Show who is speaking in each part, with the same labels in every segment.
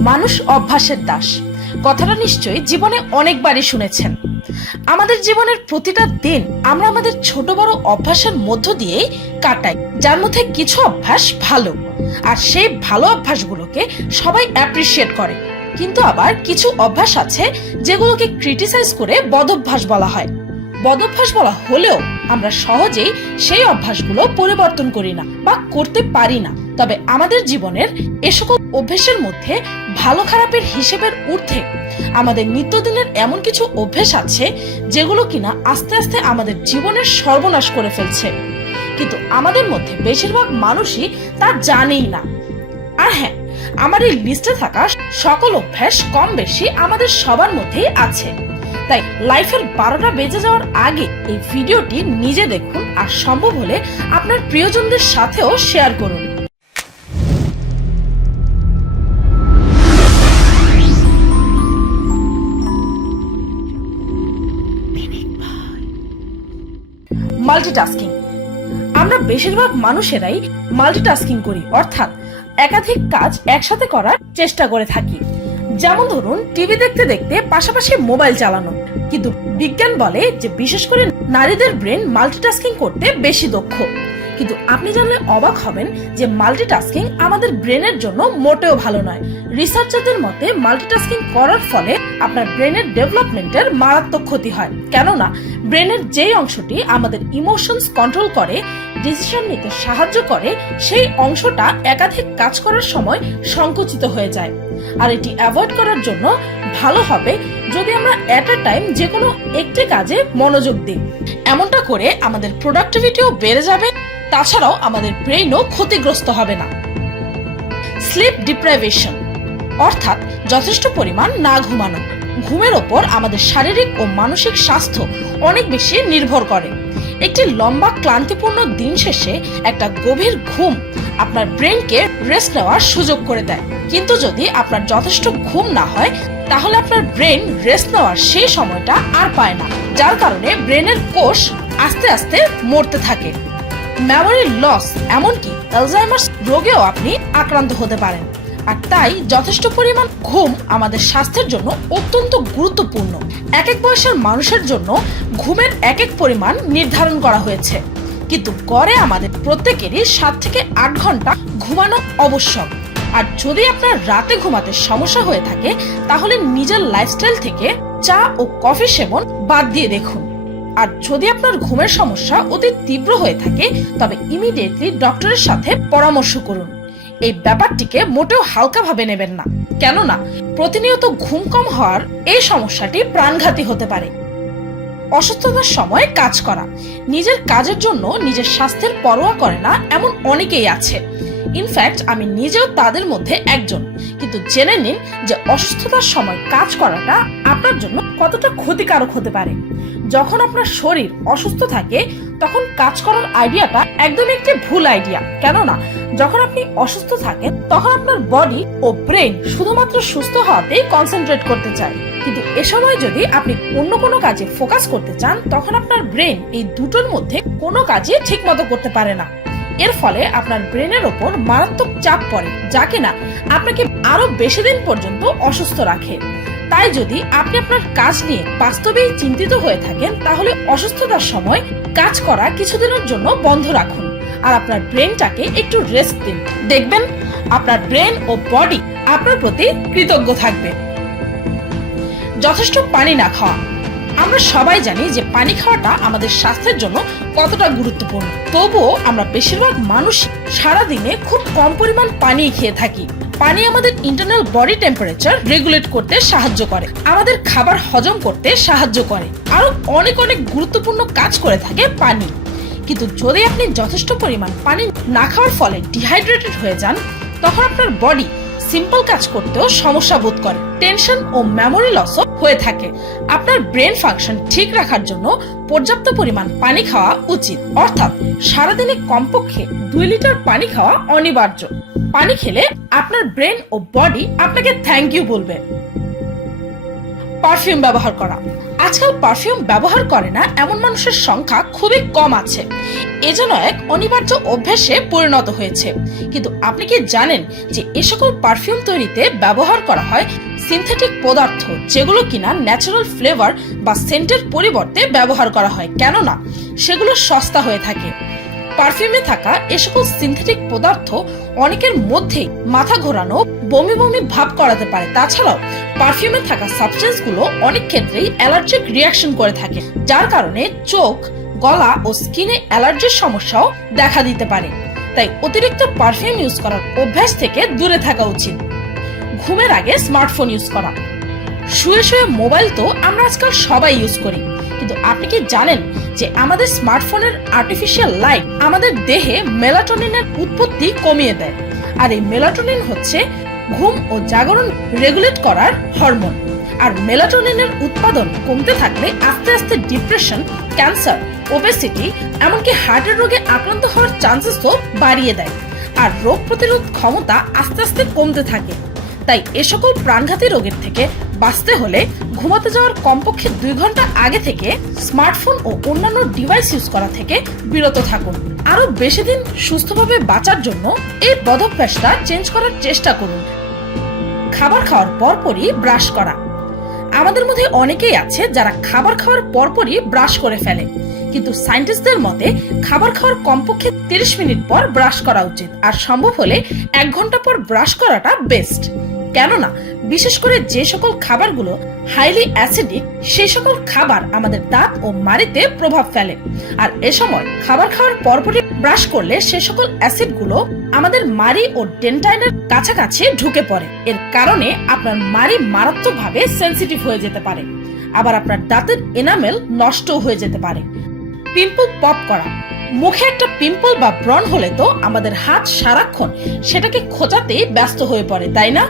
Speaker 1: মানুষ অভ্যাসের দাস। কথাটা নিশ্চয়ই জীবনে অনেকবারই শুনেছেন। আমাদের জীবনের প্রতিটা দিন আমরা আমাদের ছোট বড় অভ্যাসের মধ্য দিয়েই কাটাই, যার মধ্যে কিছু অভ্যাস ভালো। আর সেই ভালো অভ্যাসগুলোকে সবাই অ্যাপ্রিসিয়েট করে। কিন্তু আবার কিছু অভ্যাস আছে যেগুলোকে ক্রিটিসাইজ করে বদভ্যাস বলা হয়। বদভ্যাস বলা হলেও আমরা সহজেই সেই অভ্যাসগুলো পরিবর্তন করি না বা করতে পারি না। তবে আমাদের জীবনের এ সকল অভ্যেসের মধ্যে ভালো খারাপের হিসেবের ঊর্ধ্বে আমাদের নিত্যদিনের এমন কিছু অভ্যেস আছে যেগুলো কিনা আস্তে আস্তে আমাদের জীবনের সর্বনাশ করে ফেলছে। কিন্তু আমাদের মধ্যে বেশিরভাগ মানুষই তা জানেই না। আর হ্যাঁ আমার এই লিস্টে থাকা সকল অভ্যাস কম বেশি আমাদের সবার মধ্যেই আছে। তাই লাইফের বারোটা বেজে যাওয়ার আগে এই ভিডিওটি নিজে দেখুন আর সম্ভব হলে আপনার প্রিয়জনদের সাথেও শেয়ার করুন। মাল্টিটাস্কিং। আমরা বেশিরভাগ মানুষেরাই মাল্টিটাস্কিং করি, অর্থাৎ একাধিক কাজ একসাথে করার চেষ্টা করে থাকি। যেমন ধরুন, টিভি দেখতে দেখতে পাশাপাশি মোবাইল চালানো। কিন্তু বিজ্ঞান বলে যে বিশেষ করে নারীদের ব্রেন মাল্টিটাস্কিং করতে বেশি দক্ষ। কিন্তু আপনি জানলে অবাক হবেন যে মাল্টিটাস্কিং আমাদের ব্রেনের জন্য মোটেও ভালো নয়। রিসার্চারদের মতে মাল্টিটাস্কিং করার ফলে আপনার ব্রেনের ডেভেলপমেন্টের মারাত্মক ক্ষতি হয়। কেননা, ব্রেনের যেই অংশটি আমাদের ইমোশনস কন্ট্রোল করে ডিসিশন নিতে সাহায্য করে, সেই অংশটা একাধিক কাজ করার সময় সংকুচিত হয়ে যায়। আর এটি অ্যাভয়েড করার জন্য ভালো হবে যদি আমরা এট আ টাইম যে কোনো একটি কাজে মনোযোগ দিই। এমনটা করে আমাদের প্রোডাক্টিভিটিও বেড়ে যাবে, তাছাড়াও আমাদের ব্রেইনও ক্ষতিগ্রস্ত হবে না। স্লিপ ডিপ্রাইভেশন অর্থাৎ যথেষ্ট পরিমাণ না ঘুমানো। ঘুমের ওপর আমাদের শারীরিক ও মানসিক স্বাস্থ্য অনেক বেশি নির্ভর করে। একটি লম্বা ক্লান্তিপূর্ণ দিন শেষে একটা গভীর ঘুম আপনার ব্রেনকে রেস্ট নেওয়ার সুযোগ করে দেয়। কিন্তু যদি আপনার যথেষ্ট ঘুম না হয়, তাহলে আপনার ব্রেন রেস্ট নেওয়ার সেই সময়টা আর পায় না, যার কারণে ব্রেনের কোষ আস্তে আস্তে মরতে থাকে। মেমোরি লস এমনকি অ্যালজাইমার্স রোগেও আপনি আক্রান্ত হতে পারেন। আর তাই যথেষ্ট পরিমাণ ঘুম আমাদের স্বাস্থ্যের জন্য অত্যন্ত গুরুত্বপূর্ণ। এক এক বয়সের মানুষের জন্য ঘুমের এক এক পরিমাণ নির্ধারণ করা হয়েছে। কিন্তু গড়ে আমাদের প্রত্যেকেরই সাত থেকে আট ঘণ্টা ঘুমানো আবশ্যক। আর যদি আপনার রাতে ঘুমাতে সমস্যা হয়ে থাকে, তাহলে নিজের লাইফস্টাইল থেকে চা ও কফি সেবন বাদ দিয়ে দেখুন। আর যদি আপনার ঘুমের সমস্যা অতি তীব্র হয়ে থাকে, তবে ইমিডিয়েটলি ডক্টরের সাথে পরামর্শ করুন। এই ব্যাপারটিকে মোটেও হালকাভাবে নেবেন না। কেননা, প্রতিনিয়ত ঘুম কম হওয়ার এই সমস্যাটি প্রাণঘাতী হতে পারে। অসুস্থতার সময় কাজ করা, নিজের কাজের জন্য নিজের স্বাস্থ্যের পরোয়া করে না এমন অনেকেই আছে। ইনফ্যাক্ট আমি নিজেও তাদের মধ্যে একজন। কিন্তু জেনে নিন যে অসুস্থতার সময় কাজ করাটা আপনার জন্য কতটা ক্ষতিকারক হতে পারে। যখন আপনার শরীর অসুস্থ থাকে, তখন কাজ করার আইডিয়াটা একদম একটি ভুল আইডিয়া কেননা, যখন আপনি অসুস্থ থাকেন, তখন আপনার বডি ও ব্রেন শুধুমাত্র সুস্থ হওয়াতেই কনসেন্ট্রেট করতে চায়। কিন্তু এ সময় যদি আপনি অন্য কোনো কাজে ফোকাস করতে চান, তখন আপনার ব্রেন এই দুটোর মধ্যে কোনো কাজে ঠিকমতো করতে পারে না। এর ফলে আপনার ব্রেনের ওপর মারাত্মক চাপ পড়ে, যা কিনা আপনাকে আরও বেশি দিন পর্যন্ত অসুস্থ রাখে। তাই যদি আপনি আপনার কাজ নিয়ে বাস্তবেই চিন্তিত হয়ে থাকেন, তাহলে অসুস্থতার সময় কাজ করা কিছুদিনের জন্য বন্ধ রাখুন। আর আপনার ব্রেনটাকে একটু রেস্ট দিন। দেখবেন আপনার ব্রেন ও বডি আপনার প্রতি কৃতজ্ঞ থাকবে। যথেষ্ট পানি না খাওয়া। আমরা সবাই জানি যে পানি খাওয়াটা আমাদের স্বাস্থ্যের জন্য কতটা গুরুত্বপূর্ণ। তবুও আমরা বেশিরভাগ মানুষ সারাদিনে খুব কম পরিমাণ পানি খেয়ে থাকি। পানি আমাদের ইন্টারনাল বডি টেম্পারেচার রেগুলেট করতে সাহায্য করে। আমাদের খাবার হজম করতে সাহায্য করে। আরও অনেক অনেক গুরুত্বপূর্ণ কাজ করে থাকে পানি। কিন্তু যদি আপনি যথেষ্ট পরিমাণ পানি না খাওয়ার ফলে ডিহাইড্রেটেড হয়ে যান, তখন আপনার বডি সিম্পল কাজ করতেও সমস্যা বোধ করে। টেনশন ও মেমোরি লসও হয়ে থাকে। আপনার ব্রেন ফাংশন ঠিক রাখার জন্য পর্যাপ্ত পরিমাণ পানি খাওয়া উচিত। অর্থাৎ সারাদিনে কমপক্ষে দুই লিটার পানি খাওয়া অনিবার্য। পানি খেলে আপনার ব্রেন ও বডি আপনাকে থ্যাংক ইউ বলবে। পারফিউম ব্যবহার করা। আজকাল পারফিউম ব্যবহার করে না, এমন মানুষের সংখ্যা খুবই কম আছে। এজন্য এক অনিবার্য অভ্যাসে পরিণত হয়েছে। কিন্তু আপনি কি জানেন যে এ সকল পারফিউম তৈরিতে ব্যবহার করা হয় সিনথেটিক পদার্থ, যেগুলো কিনা ন্যাচারাল ফ্লেভার বা সেন্টের পরিবর্তে ব্যবহার করা হয়? কেননা, সেগুলো সস্তা হয়ে থাকে। পারফিউমে থাকা এ সকল সিনথেটিক পদার্থ অনেকের মধ্যেই মাথা ঘোরানো, বমি বমি ভাব করাতে পারে। তাছাড়াও পারফিউমে থাকা সাবস্টেন্সগুলো অনেক ক্ষেত্রেই অ্যালার্জিক রিয়াকশন করে থাকে, যার কারণে চোখ, গলা ও স্কিনে অ্যালার্জির সমস্যাও দেখা দিতে পারে। তাই অতিরিক্ত পারফিউম ইউজ করার অভ্যাস থেকে দূরে থাকা উচিত। ঘুমের আগে স্মার্টফোন ইউজ করা। শুয়ে শুয়ে মোবাইল তো আমরা আজকাল সবাই ইউজ করি। কিন্তু আপনি কি জানেন যে আমাদের স্মার্টফোনের আর্টিফিশিয়াল লাইট আমাদের দেহে মেলাটোনিনের উৎপত্তি কমিয়ে দেয়? আর এই মেলাটোনিন হচ্ছে ঘুম ও জাগরণ রেগুলেট করার হরমোন। আর মেলাটোনিনের উৎপাদন কমতে থাকলে আস্তে আস্তে ডিপ্রেশন ক্যান্সার ওবেসিটি এমনকি হার্টের রোগে আক্রান্ত হওয়ার চান্সেসও বাড়িয়ে দেয়। আর রোগ প্রতিরোধ ক্ষমতা আস্তে আস্তে কমতে থাকে। তাই এ সকল প্রাণঘাতী রোগের থেকে বাঁচতে হলে ঘুমাতে যাওয়ার কমপক্ষে দুই ঘণ্টা আগে থেকে স্মার্টফোন ও অন্যান্য ডিভাইস ইউজ করা থেকে বিরত থাকুন। আরও বেশি দিন সুস্থভাবে বাঁচার জন্য এই বদভ্যাসটা চেঞ্জ করার চেষ্টা করুন। খাবার খাওয়ার পরপরই ব্রাশ করা। আমাদের মধ্যে অনেকেই আছে যারা খাবার খাওয়ার পরপরই ব্রাশ করে ফেলে। কিন্তু সায়েন্টিস্টদের মতে খাবার খাওয়ার কমপক্ষে তিরিশ মিনিট পর ব্রাশ করা উচিত। আর সম্ভব হলে এক ঘণ্টা পর ব্রাশ করাটা বেস্ট। কেননা বিশেষ করে যে সকল খাবারগুলো হাইলি অ্যাসিডিক সেই সকল খাবার আমাদের দাঁত ও মাড়িতে প্রভাব ফেলে। আর এ সময় খাবার খাওয়ার পরপরই ব্রাশ করলে সে সকল অ্যাসিডগুলো আমাদের মাড়ি ও ডেন্টাইনের কাছাকাছি ঢুকে পড়ে। এর কারণে আপনার মাড়ি মারাত্মকভাবে সেনসিটিভ হয়ে যেতে পারে। আবার আপনার দাঁতের এনামেল নষ্টও হয়ে যেতে পারে। পিম্পল পপ করা মুখে একটা পিম্পল বা ব্রণ হলে তো আমাদের হাত সারাক্ষণ সেটাকে খোঁচাতে ব্যস্ত হয়ে পড়ে, তাই না?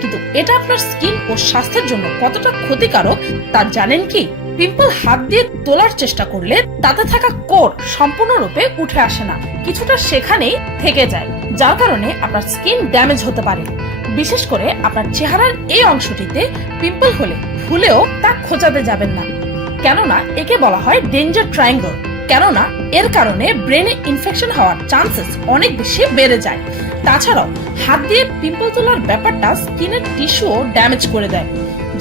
Speaker 1: কিন্তু এটা আপনার স্কিন ও স্বাস্থ্যের জন্য কতটা ক্ষতিকারক তা জানেন কি? পিম্পল হাত দিয়ে তোলার চেষ্টা করলে তাতে থাকা কোর সম্পূর্ণরূপে উঠে আসে না, কিছুটা সেখানেই থেকে যায়, যার কারণে আপনার স্কিন ড্যামেজ হতে পারে। বিশেষ করে আপনার চেহারার এই অংশটিতে পিম্পল হলে ভুলেও তা খোঁচাতে যাবেন না। কেননা একে বলা হয় ডেঞ্জার ট্রায়াঙ্গল কেননা এর কারণে ব্রেনে ইনফেকশন হওয়ার চান্সেস অনেক বেশি বেড়ে যায়। তাছাড়াও, হাত দিয়ে পিম্পল তোলার ব্যাপারটা স্কিনের টিস্যুও ড্যামেজ করে দেয়,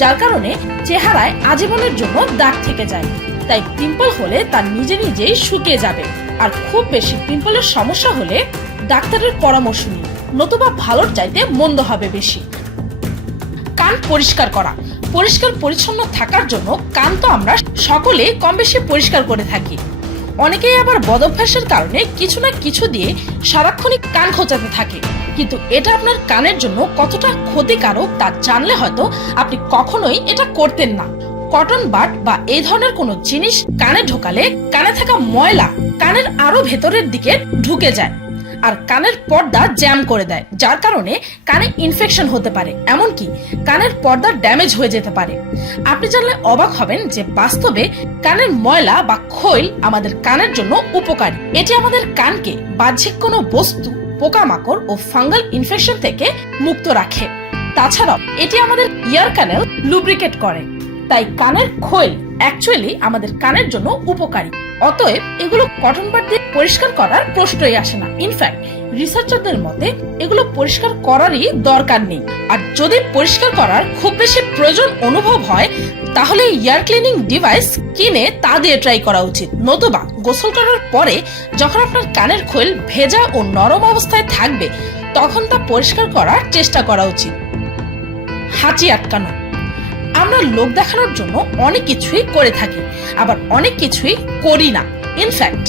Speaker 1: যার কারণে চেহারায় আজীবনের জন্য দাগ থেকে যায়। তাই পিম্পল হলে তা নিজে নিজেই শুকিয়ে যাবে। আর খুব বেশি পিম্পলের সমস্যা হলে ডাক্তারের পরামর্শ নিন, নতুবা ভালোর চাইতে মন্দ হবে বেশি। কান পরিষ্কার করা, পরিষ্কার পরিচ্ছন্ন থাকার জন্য কান তো আমরা সকলে কম বেশি পরিষ্কার করে থাকি। অনেকেই আবার বদভ্যাসের কারণে কিছু না কিছু দিয়ে সারাক্ষণই কান খোঁচাতে থাকে। কিন্তু এটা আপনার কানের জন্য কতটা ক্ষতিকারক তা জানলে হয়তো আপনি কখনোই এটা করতেন না। কটন বাট বা এই ধরনের কোনো জিনিস কানে ঢোকালে কানে থাকা ময়লা কানের আরও ভেতরের দিকে ঢুকে যায়। আর কানের পর্দা জ্যাম করে দেয়, যার কারণে কানে ইনফেকশন হতে পারে। এমনকি কানের পর্দা ড্যামেজ হয়ে যেতে পারে। আপনি জানলে অবাক হবেন যে বাস্তবে কানের ময়লা বা খৈল আমাদের কানের জন্য উপকারী। এটি আমাদের কানকে বাহ্যিক কোনো বস্তু, পোকামাকড় ও ফাঙ্গাল ইনফেকশন থেকে মুক্ত রাখে। তাছাড়াও, এটি আমাদের ইয়ার ক্যানেল লুব্রিকেট করে। তাই কানের খৈল অ্যাকচুয়ালি আমাদের কানের জন্য উপকারী। অতএব এগুলো কটন বাট দিয়ে পরিষ্কার করার প্রশ্নই আসে না। ইনফ্যাক্ট রিসার্চারদের মতে এগুলো পরিষ্কার করারই দরকার নেই। আর যদি পরিষ্কার করার খুব বেশি প্রয়োজন অনুভব হয়, তাহলে ইয়ার ক্লিনিং ডিভাইস কিনে তা দিয়ে ট্রাই করা উচিত। নতুবা গোসল করার পরে যখন আপনার কানের খোল ভেজা ও নরম অবস্থায় থাকবে, তখন তা পরিষ্কার করার চেষ্টা করা উচিত। হাঁচি আটকানো। আমরা লোক দেখানোর জন্য অনেক কিছুই করে থাকি, আবার অনেক কিছুই করি না। ইনফ্যাক্ট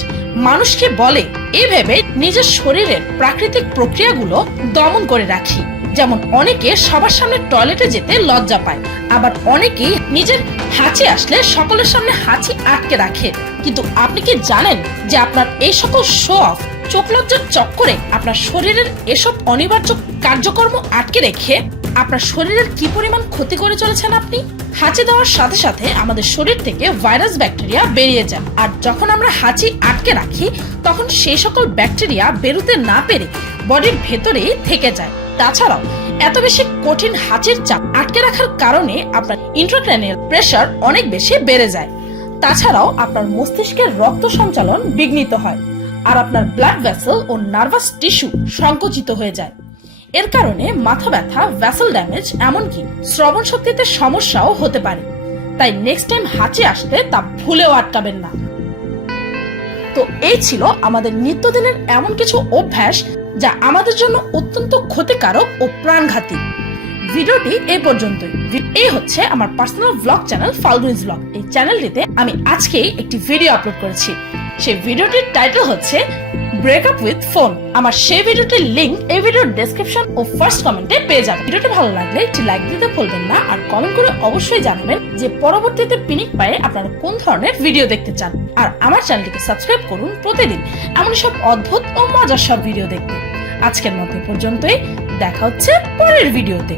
Speaker 1: মানুষকে বলে এই ভেবে নিজের শরীরের প্রাকৃতিক প্রক্রিয়াগুলো দমন করে রাখি। যেমন অনেকে সবার সামনে টয়লেটে যেতে লজ্জা পায়, আবার অনেকেই নিজের হাঁচি আসলে সকলের সামনে হাঁচি আটকে রাখে। কিন্তু আপনি কি জানেন যে আপনার এই সকল শো অফ চোখ লজ্জার চক্করে আপনার শরীরের এসব অনিবার্য কার্যকর্ম আটকে রেখে আপনার শরীরের কি পরিমাণ ক্ষতি করে চলেছেন আপনি? হাঁচি দেওয়ার সাথে সাথে আমাদের শরীর থেকে ভাইরাস ব্যাকটেরিয়া বেরিয়ে যায়। আর যখন আমরা হাঁচি আটকে রাখি, তখন সেই সকল ব্যাকটেরিয়া বেরোতে না পেরে বডির ভেতরেই থেকে যায়। তাছাড়াও, এত বেশি কঠিন হাঁচির চাপ আটকে রাখার কারণে আপনার ইন্ট্রাক্রেনিয়াল প্রেশার অনেক বেশি বেড়ে যায়। তাছাড়াও, আপনার মস্তিষ্কের রক্ত সঞ্চালন বিঘ্নিত হয়। আর আপনার ব্লাড ভেসেল ও নার্ভাস টিস্যু সংকুচিত হয়ে যায়। এর কারণে মাথা ব্যথা ভ্যাসেল ড্যামেজ এমনকি শ্রবণ শক্তিতে সমস্যাও হতে পারে। তাই নেক্সট টাইম হাঁচি আসতে তা ভুলেও আটকাবেন না। তো এই ছিল আমাদের নিত্যদিনের এমন কিছু অভ্যাস যা আমাদের জন্য অত্যন্ত ক্ষতিকারক ও প্রাণঘাতী। ভিডিওটি এই পর্যন্তই। এই হচ্ছে আমার personal blog channel Falguni's blog এই চ্যানেলটিতে আমি আজকেই একটি ভিডিও আপলোড করেছি। সেই ভিডিওটির টাইটেল হচ্ছে ব্রেকআপ উইথ ফোন আমার সেই ভিডিওটির লিঙ্ক এই ভিডিওর ডেসক্রিপশন ও ফার্স্ট কমেন্টে পেয়ে যাবেন ভিডিওটি ভালো লাগলে একটি লাইক দিতে ভুলবেন না আর কমেন্ট করে অবশ্যই জানাবেন যে পরবর্তীতে পিনিক পায়ে আপনারা কোন ধরনের ভিডিও দেখতে চান। আর আমার চ্যানেলটিকে সাবস্ক্রাইব করুন প্রতিদিন এমন সব অদ্ভুত ও মজার সব ভিডিও দেখতে। আজকের মতো পর্যন্তই। দেখা হচ্ছে পরের ভিডিওতে